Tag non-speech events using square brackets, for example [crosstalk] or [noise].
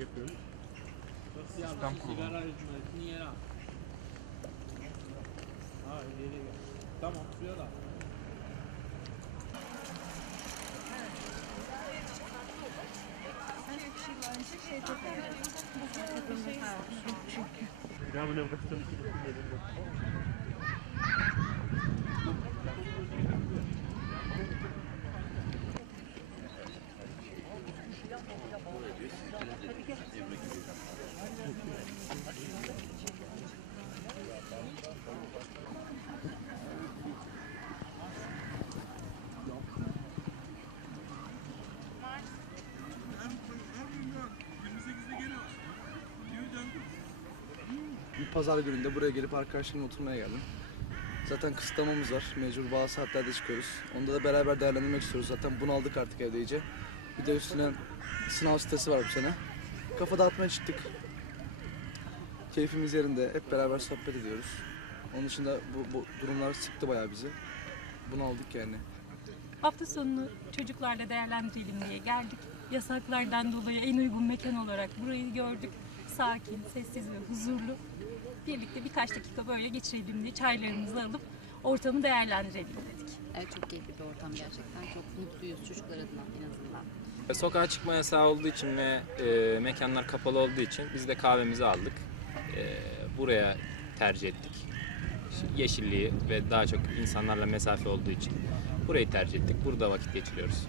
Sistem kurulu. Sigara hizmetini yere al. Ha ileri gel. [laughs] Tamam suya da. Bir pazar gününde buraya gelip arkadaşlarımla oturmaya geldim. Zaten kısıtlamamız var. Mecbur bazı saatlerde çıkıyoruz. Onda da beraber değerlendirmek istiyoruz. Zaten bunaldık artık evde iyice. Bir de üstüne sınav stresi var bu sene. Kafa dağıtmaya çıktık. Keyfimiz yerinde. Hep beraber sohbet ediyoruz. Onun dışında bu, bu durumlar sıktı bayağı bizi. Bunaldık yani. Hafta sonunu çocuklarla değerlendirelim diye geldik. Yasaklardan dolayı en uygun mekan olarak burayı gördük. Sakin, sessiz ve huzurlu. Birlikte birkaç dakika böyle geçirelim diye çaylarımızı alıp ortamı değerlendirelim dedik. Evet çok keyifli bir ortam gerçekten. Çok mutluyuz çocuklar adına en azından. Sokağa çıkma yasağı olduğu için ve e, mekanlar kapalı olduğu için biz de kahvemizi aldık. E, buraya tercih ettik. Yeşilliği ve daha çok insanlarla mesafe olduğu için burayı tercih ettik. Burada vakit geçiriyoruz.